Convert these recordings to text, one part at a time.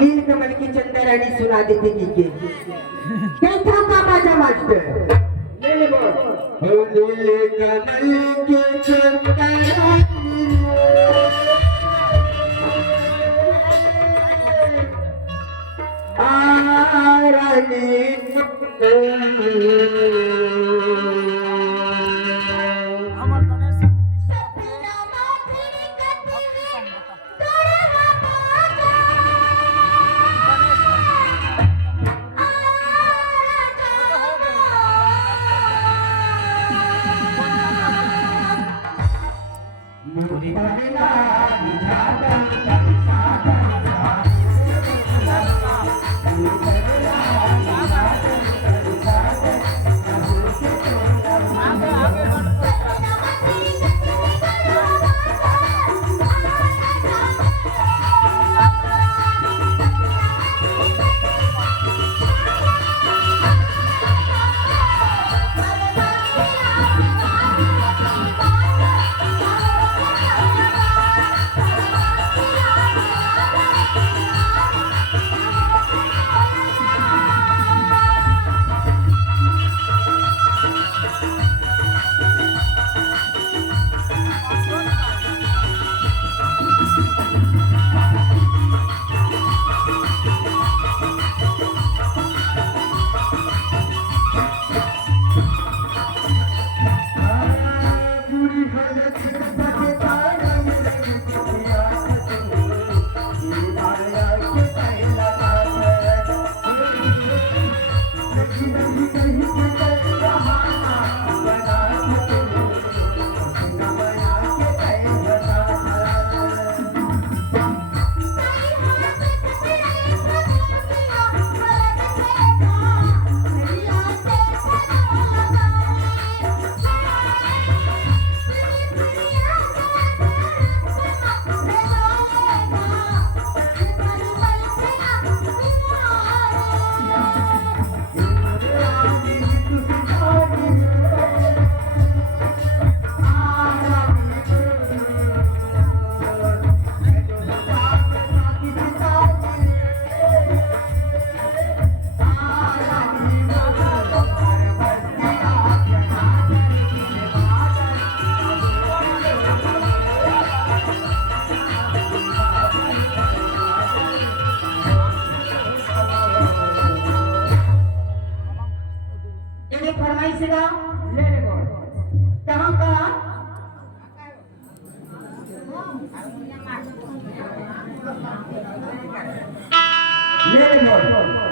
नील कमल की चंद्राणी सुना देते की कैसा का बाजा मास्टर ले ले बोल हो नील कमल की चंद्राणी आरानी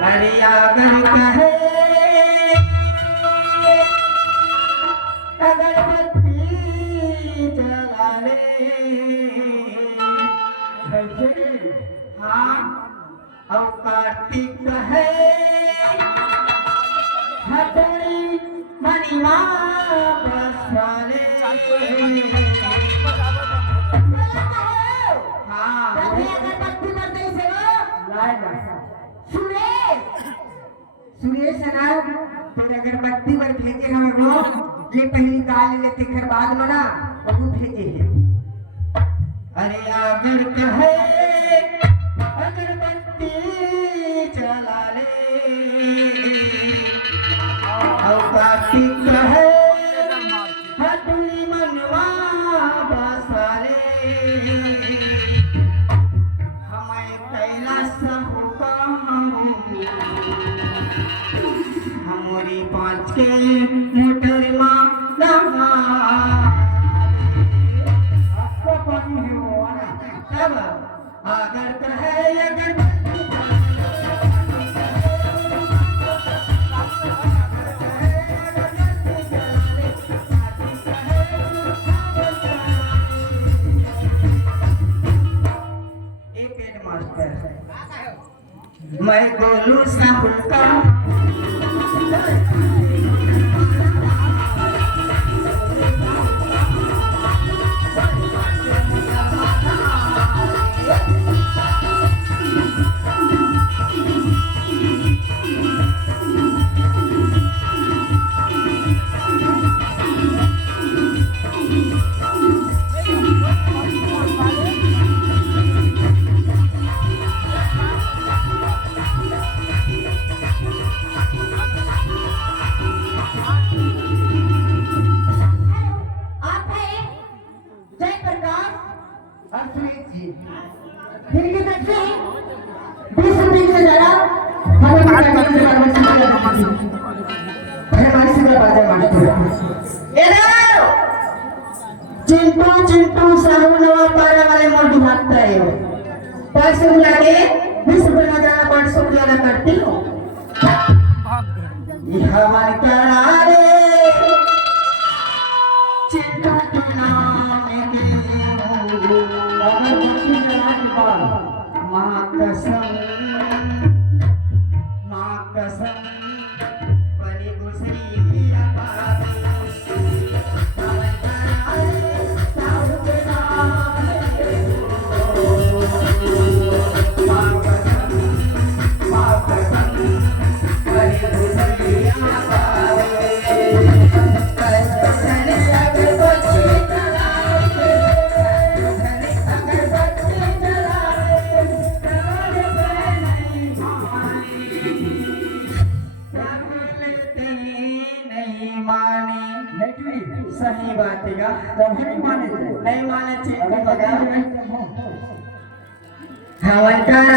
अरे अगर कहे अगरबत्ती जला ले हाँ और कार्तिक है हथड़ी मणिमा बसवाले हाँ अगरबत्ती बरते से सुरेश अनार फिर अगरबत्ती पर भेजे हमें वो ये पहली दाल लेते घर बाद में ना वो भेजे है अरे अगर कहे अगरबत्ती जला ले और कार्तिक कहे हथड़ी मनवा बसा ले हमें कैलाश होगा हमारी पाँच के मोटर माँ आपको पानी है वो तब अगर कहे अगर मैं गोलू साहू का चिंटू चिंटू साहू नवा पारा वाले मोटी भागता है परसों लगे 20 रुपए जाना 500 लगा करती हो हमारे करारे चिंटू के नाम माँ कसम बड़ी गुस्री सही बात है नहीं माने चिंटू बगा हवन कर